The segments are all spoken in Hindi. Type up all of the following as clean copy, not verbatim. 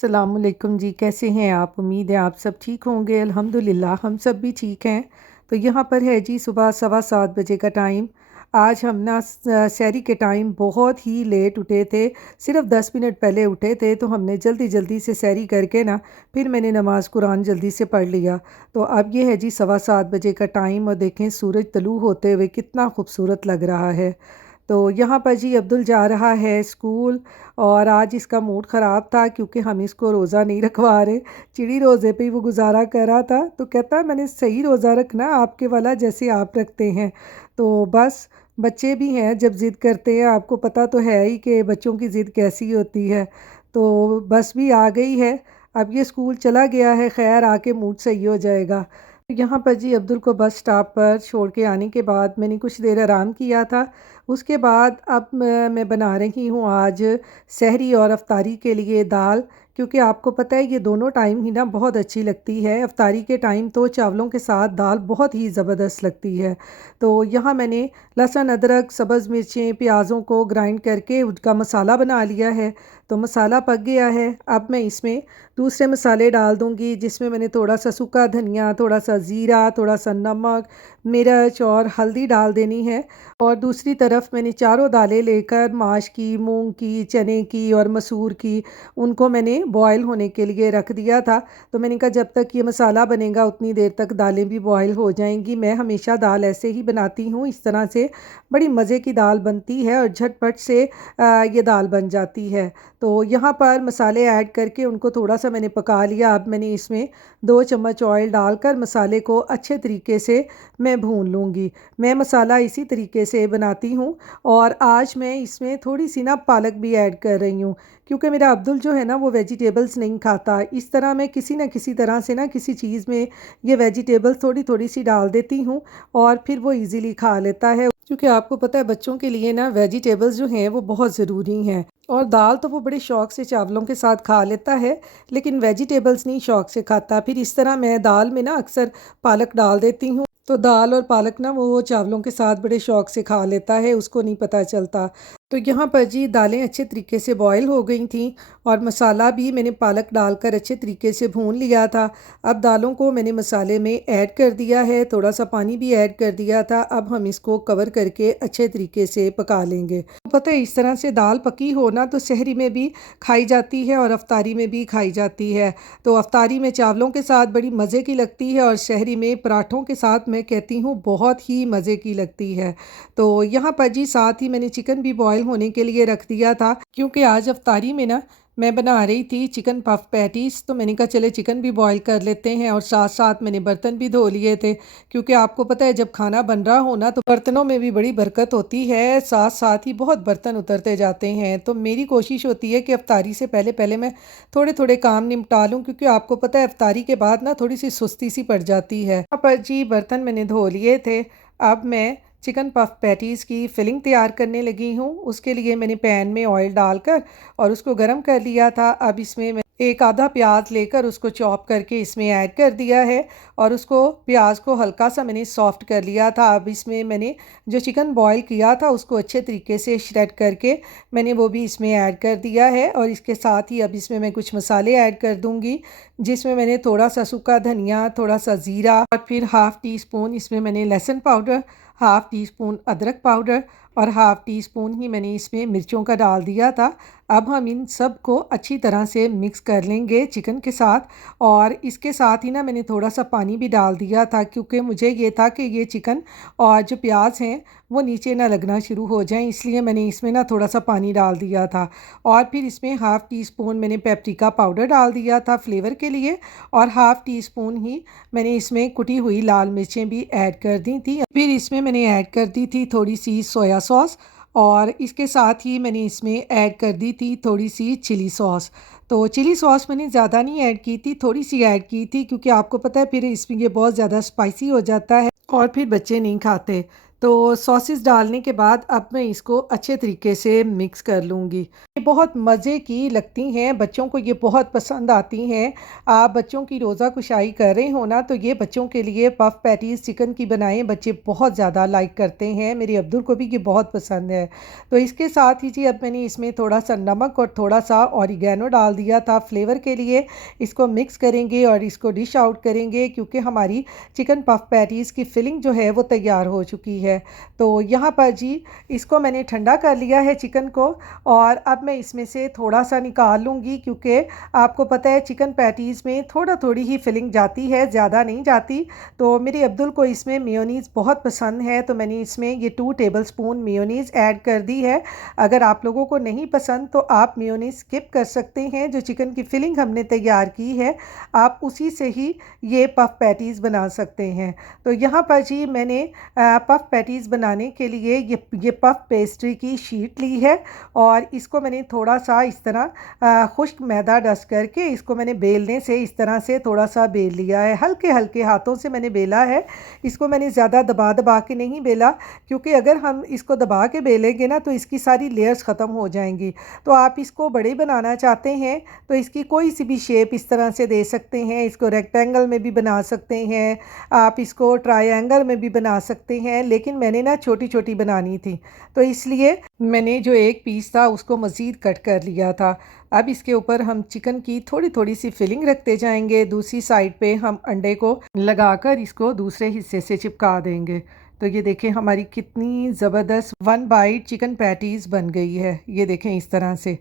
अस्सलामुअलैकुम जी, कैसे हैं आप? उम्मीद है आप सब ठीक होंगे। अल्हम्दुलिल्लाह हम सब भी ठीक हैं। तो यहाँ पर है जी सुबह 7:15 का टाइम। आज हम ना सहरी के टाइम बहुत ही लेट उठे थे, सिर्फ़ 10 मिनट पहले उठे थे। तो हमने जल्दी जल्दी से सहरी करके ना फिर मैंने नमाज़ कुरान जल्दी से पढ़ लिया। तो अब ये है जी 7:15 का टाइम और देखें सूरज तलू होते हुए कितना खूबसूरत लग रहा है। तो यहाँ पर जी अब्दुल जा रहा है स्कूल और आज इसका मूड ख़राब था क्योंकि हम इसको रोज़ा नहीं रखवा रहे। चिड़ी रोज़े पे ही वो गुज़ारा कर रहा था, तो कहता है मैंने सही रोज़ा रखना आपके वाला जैसे आप रखते हैं। तो बस बच्चे भी हैं जब ज़िद करते हैं, आपको पता तो है ही कि बच्चों की ज़िद कैसी होती है। तो बस भी आ गई है, अब ये स्कूल चला गया है, खैर आके मूड सही हो जाएगा। यहाँ पर जी अब्दुल को बस स्टॉप पर छोड़ के आने के बाद मैंने कुछ देर आराम किया था। उसके बाद अब मैं बना रही हूँ आज सहरी और अफ्तारी के लिए दाल, क्योंकि आपको पता है ये दोनों टाइम ही ना बहुत अच्छी लगती है। अफ्तारी के टाइम तो चावलों के साथ दाल बहुत ही ज़बरदस्त लगती है। तो यहाँ मैंने लहसुन, अदरक, सब्ज़ मिर्चें, प्याज़ों को ग्राइंड करके उसका मसाला बना लिया है। तो मसाला पक गया है, अब मैं इसमें दूसरे मसाले डाल दूँगी, जिसमें मैंने थोड़ा सा सूखा धनिया, थोड़ा सा ज़ीरा, थोड़ा सा नमक, मिर्च और हल्दी डाल देनी है। और दूसरी तरफ मैंने चारों दालें लेकर माश की, मूंग की, चने की और मसूर की, उनको मैंने बॉयल होने के लिए रख दिया था। तो मैंने कहा जब तक ये मसाला बनेगा उतनी देर तक दालें भी बॉयल हो जाएंगी। मैं हमेशा दाल ऐसे ही बनाती हूँ, इस तरह से बड़ी मज़े की दाल बनती है और झटपट से ये दाल बन जाती है। तो यहाँ पर मसाले ऐड करके उनको थोड़ा सा मैंने पका लिया। अब मैंने इसमें 2 चम्मच ऑयल डालकर मसाले को अच्छे तरीके से मैं भून लूँगी। मैं मसाला इसी तरीके से बनाती हूँ और आज मैं इसमें थोड़ी सी ना पालक भी ऐड कर रही हूँ, क्योंकि मेरा अब्दुल जो है ना वो वेजिटेबल्स नहीं खाता। इस तरह मैं किसी न किसी तरह से ना किसी चीज़ में ये वेजिटेबल्स थोड़ी थोड़ी सी डाल देती हूँ और फिर वो इजीली खा लेता है, क्योंकि आपको पता है बच्चों के लिए ना वेजिटेबल्स जो हैं वो बहुत ज़रूरी हैं। और दाल तो वो बड़े शौक़ से चावलों के साथ खा लेता है, लेकिन वेजिटेबल्स नहीं शौक़ से खाता। फिर इस तरह मैं दाल में ना अक्सर पालक डाल देती हूँ, तो दाल और पालक ना वो चावलों के साथ बड़े शौक़ से खा लेता है, उसको नहीं पता चलता। तो यहाँ पर जी दालें अच्छे तरीके से बॉयल हो गई थीं और मसाला भी मैंने पालक डालकर अच्छे तरीके से भून लिया था। अब दालों को मैंने मसाले में ऐड कर दिया है, थोड़ा सा पानी भी ऐड कर दिया था। अब हम इसको कवर करके अच्छे तरीके से पका लेंगे। तो पता है इस तरह से दाल पकी हो ना तो सहरी में भी खाई जाती है और अफ्तारी में भी खाई जाती है। तो अफ्तारी में चावलों के साथ बड़ी मज़े की लगती है और सहरी में पराठों के साथ मैं कहती हूँ बहुत ही मज़े की लगती है। तो यहाँ पर जी साथ ही मैंने चिकन भी बॉयल होने के लिए रख दिया था, क्योंकि आज अफ्तारी में ना मैं बना रही थी चिकन पफ पैटीज़। तो मैंने कहा चले चिकन भी बॉयल कर लेते हैं और साथ साथ मैंने बर्तन भी धो लिए थे, क्योंकि आपको पता है जब खाना बन रहा हो ना तो बर्तनों में भी बड़ी बरकत होती है, साथ साथ ही बहुत बर्तन उतरते जाते हैं। तो मेरी कोशिश होती है कि अफ्तारी से पहले पहले मैं थोड़े थोड़े काम निपटा लूँ, क्योंकि आपको पता है अफ्तारी के बाद ना थोड़ी सी सुस्ती सी पड़ जाती है। यहाँ पर जी बर्तन मैंने धो लिए थे। अब मैं चिकन पफ पैटीज़ की फ़िलिंग तैयार करने लगी हूँ। उसके लिए मैंने पैन में ऑयल डालकर और उसको गरम कर लिया था। अब इसमें मैं एक आधा प्याज लेकर उसको चॉप करके इसमें ऐड कर दिया है और उसको प्याज को हल्का सा मैंने सॉफ्ट कर लिया था। अब इसमें मैंने जो चिकन बॉयल किया था उसको अच्छे तरीके से श्रेड करके मैंने वो भी इसमें ऐड कर दिया है। और इसके साथ ही अब इसमें मैं कुछ मसाले ऐड कर दूँगी, जिसमें मैंने थोड़ा सा सूखा धनिया, थोड़ा सा ज़ीरा और फिर हाफ़ टी स्पून इसमें मैंने लहसुन पाउडर, हाफ़ टी स्पून अदरक पाउडर और हाफ़ टी स्पून ही मैंने इसमें मिर्चों का डाल दिया था। अब हम इन सब को अच्छी तरह से मिक्स कर लेंगे चिकन के साथ। और इसके साथ ही ना मैंने थोड़ा सा पानी भी डाल दिया था, क्योंकि मुझे ये था कि ये चिकन और जो प्याज हैं वो नीचे ना लगना शुरू हो जाएं, इसलिए मैंने इसमें ना थोड़ा सा पानी डाल दिया था। और फिर इसमें हाफ़ टी स्पून मैंने पेपरिका पाउडर डाल दिया था फ्लेवर के लिए और हाफ़ टी स्पून ही मैंने इसमें कुटी हुई लाल मिर्चें भी ऐड कर दी थी। फिर इसमें मैंने ऐड कर दी थी थोड़ी सी सोया सॉस और इसके साथ ही मैंने इसमें ऐड कर दी थी थोड़ी सी चिली सॉस। तो चिली सॉस मैंने ज़्यादा नहीं ऐड की थी, थोड़ी सी ऐड की थी, क्योंकि आपको पता है फिर इसमें ये बहुत ज़्यादा स्पाइसी हो जाता है और फिर बच्चे नहीं खाते। तो सॉसेस डालने के बाद अब मैं इसको अच्छे तरीके से मिक्स कर लूँगी। ये बहुत मज़े की लगती हैं, बच्चों को ये बहुत पसंद आती हैं। आप बच्चों की रोज़ा कुशाई कर रहे हो ना, तो ये बच्चों के लिए पफ़ पैटीज़ चिकन की बनाएँ, बच्चे बहुत ज़्यादा लाइक करते हैं। मेरे अब्दुल को भी ये बहुत पसंद है। तो इसके साथ ही जी अब मैंने इसमें थोड़ा-सा नमक और थोड़ा-सा ऑरिगैनो डाल दिया था फ्लेवर के लिए। इसको मिक्स करेंगे और इसको डिश आउट करेंगे, क्योंकि हमारी चिकन पफ़ पैटीज़ की फ़िलिंग जो है वो तैयार हो चुकी है। तो यहाँ पर जी इसको मैंने ठंडा कर लिया है चिकन को, और अब मैं इसमें से थोड़ा-सा निकाल लूँगी, क्योंकि आपको पता है चिकन पैटीज़ में थोड़ी ही फिलिंग जाती है, ज़्यादा नहीं जाती। तो मेरे अब्दुल को इसमें मेयोनीज़ बहुत पसंद है, तो मैंने इसमें ये 2 टेबलस्पून मेयोनीज़ ऐड कर दी है। अगर आप लोगों को नहीं पसंद तो आप मेयोनीज़ स्किप कर सकते हैं। जो चिकन की फिलिंग हमने तैयार की है, आप उसी से ही ये पफ़ पैटीज़ बना सकते हैं। तो यहाँ पर जी मैंने पफ़ पैटीज़ बनाने के लिए ये पफ़ पेस्ट्री की शीट ली है, और इसको मैंने थोड़ा-सा इस तरह खुश्क मैदा डस्ट करके इसको मैंने बेलने से इस तरह से थोड़ा-सा बेल लिया है। हल्के-हल्के हाथों से मैंने बेला है। इसको मैंने ज़्यादा दबा-दबा के नहीं बेला, क्योंकि अगर हम इसको दबा के बेलेंगे ना तो इसकी सारी लेयर्स ख़त्म हो जाएँगी। तो आप इसको बड़े बनाना चाहते हैं तो इसकी कोई-सी भी शेप इस तरह से दे सकते हैं। इसको रेक्टेंगल में भी बना सकते हैं, आप इसको ट्रायंगल में भी बना सकते हैं, लेकिन मैंने ना छोटी-छोटी बनानी थी, तो इसलिए मैंने जो एक पीस था उसको मज़ीद कट कर लिया था। अब इसके ऊपर हम चिकन की थोड़ी-थोड़ी सी फिलिंग रखते जाएँगे। दूसरी साइड पे हम अंडे को लगाकर इसको दूसरे हिस्से से चिपका देंगे। तो ये देखें हमारी कितनी ज़बरदस्त वन बाइट चिकन पैटीज़ बन गई है। ये देखें इस तरह से।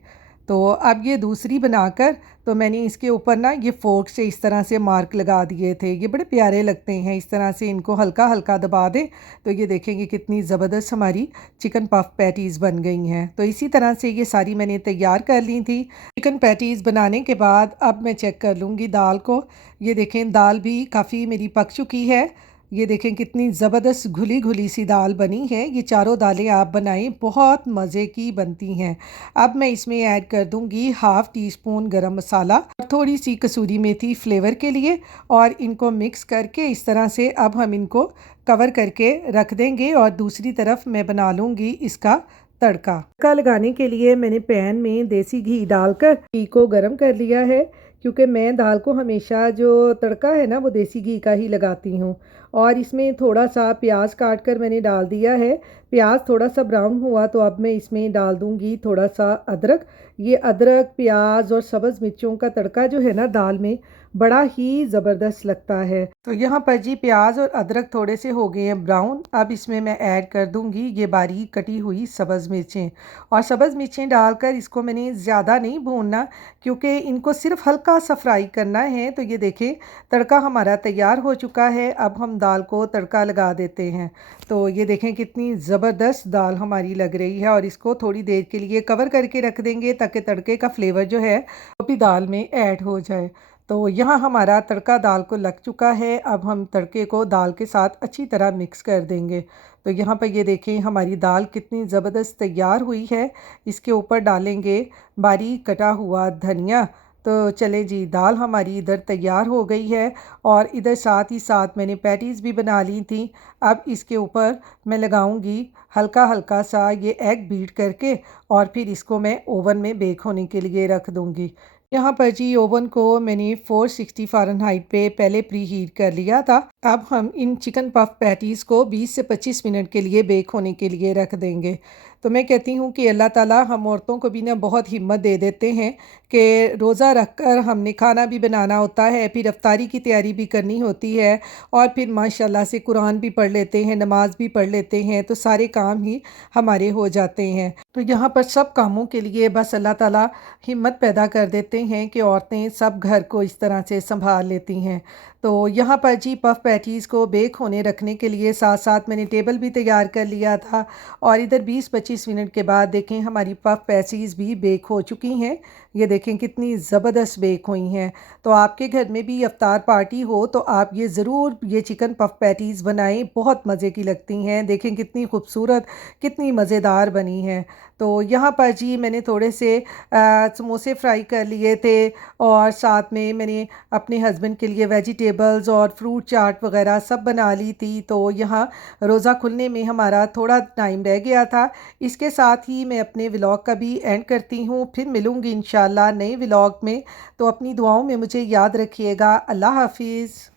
तो अब ये दूसरी बनाकर तो मैंने इसके ऊपर ना ये फ़ोर्क से इस तरह से मार्क लगा दिए थे। ये बड़े प्यारे लगते हैं, इस तरह से इनको हल्का-हल्का दबा दें तो ये देखेंगे कितनी ज़बरदस्त हमारी चिकन पफ़ पैटीज़ बन गई हैं। तो इसी तरह से ये सारी मैंने तैयार कर ली थी। चिकन पैटीज़ बनाने के बाद अब मैं चेक कर लूँगी दाल को। ये देखें दाल भी काफ़ी मेरी पक चुकी है। ये देखें कितनी ज़बरदस्त घुली-घुली सी दाल बनी है। ये चारों दालें आप बनाएं, बहुत मज़े की बनती हैं। अब मैं इसमें ऐड कर दूंगी हाफ़ टी स्पून गरम मसाला और थोड़ी सी कसूरी मेथी फ्लेवर के लिए, और इनको मिक्स करके इस तरह से अब हम इनको कवर करके रख देंगे। और दूसरी तरफ मैं बना लूँगी इसका तड़का लगाने के लिए मैंने पैन में देसी घी डालकर घी को गर्म कर लिया है, क्योंकि मैं दाल को हमेशा जो तड़का है ना वो देसी घी का ही लगाती हूँ। और इसमें थोड़ा सा प्याज काट कर मैंने डाल दिया है। प्याज थोड़ा सा ब्राउन हुआ तो अब मैं इसमें डाल दूँगी थोड़ा सा अदरक। ये अदरक, प्याज और सब्ज़ मिर्चों का तड़का जो है ना दाल में बड़ा ही ज़बरदस्त लगता है। तो यहाँ पर जी प्याज और अदरक थोड़े से हो गए हैं ब्राउन। अब इसमें मैं ऐड कर दूँगी ये बारीक कटी हुई सब्ज़ मिर्चें, और सब्ज़ मिर्चें डालकर इसको मैंने ज़्यादा नहीं भूनना, क्योंकि इनको सिर्फ हल्का सा फ्राई करना है। तो ये देखें तड़का हमारा तैयार हो चुका है। अब हम दाल को तड़का लगा देते हैं। तो ये देखें कितनी ज़बरदस्त दाल हमारी लग रही है, और इसको थोड़ी देर के लिए कवर करके रख देंगे ताकि तड़के का फ्लेवर जो है वो भी दाल में ऐड हो जाए। तो यहाँ हमारा तड़का दाल को लग चुका है। अब हम तड़के को दाल के साथ अच्छी तरह मिक्स कर देंगे। तो यहाँ पर ये देखें हमारी दाल कितनी ज़बरदस्त तैयार हुई है। इसके ऊपर डालेंगे बारीक कटा हुआ धनिया। तो चले जी दाल हमारी इधर तैयार हो गई है, और इधर साथ ही साथ मैंने पैटीज़ भी बना ली थी। अब इसके ऊपर मैं लगाऊंगी हल्का हल्का सा ये एग बीट करके, और फिर इसको मैं ओवन में बेक होने के लिए रख दूंगी। यहाँ पर जी ओवन को मैंने 460 फ़ारेनहाइट पे पहले प्री हीट कर लिया था। अब हम इन चिकन पफ़ पैटीज़ को 20 से 25 मिनट के लिए बेक होने के लिए रख देंगे। तो मैं कहती हूँ कि अल्लाह ताला हम औरतों को भी ना बहुत हिम्मत दे देते हैं कि रोज़ा रख कर हमने खाना भी बनाना होता है, फिर अफ्तारी की तैयारी भी करनी होती है, और फिर माशाल्लाह से कुरान भी पढ़ लेते हैं, नमाज भी पढ़ लेते हैं, तो सारे काम ही हमारे हो जाते हैं। तो यहाँ पर सब कामों के लिए बस अल्लाह ताला हिम्मत पैदा कर देते हैं कि औरतें सब घर को इस तरह से संभाल लेती हैं। तो यहाँ पर जी पफ़ पैटीज़ को बेक होने रखने के लिए साथ साथ मैंने टेबल भी तैयार कर लिया था, और इधर 20-25 मिनट के बाद देखें हमारी पफ़ पैटीज़ भी बेक हो चुकी हैं। ये देखें कितनी ज़बरदस्त बेक हुई हैं। तो आपके घर में भी इफ्तार पार्टी हो तो आप ये ज़रूर ये चिकन पफ़ पैटीज़ बनाएं, बहुत मज़े की लगती हैं। देखें कितनी खूबसूरत, कितनी मज़ेदार बनी हैं। तो यहाँ पर जी मैंने थोड़े से समोसे फ्राई कर लिए थे, और साथ में मैंने अपने हस्बैंड के लिए वेजिटेबल्स और फ्रूट चाट वगैरह सब बना ली थी। तो यहाँ रोज़ा खुलने में हमारा थोड़ा टाइम रह गया था, इसके साथ ही मैं अपने व्लॉग का भी एंड करती हूँ। फिर मिलूँगी इंशाल्लाह नए व्लॉग में। तो अपनी दुआओं में मुझे याद रखिएगा। अल्लाह हाफ़िज़।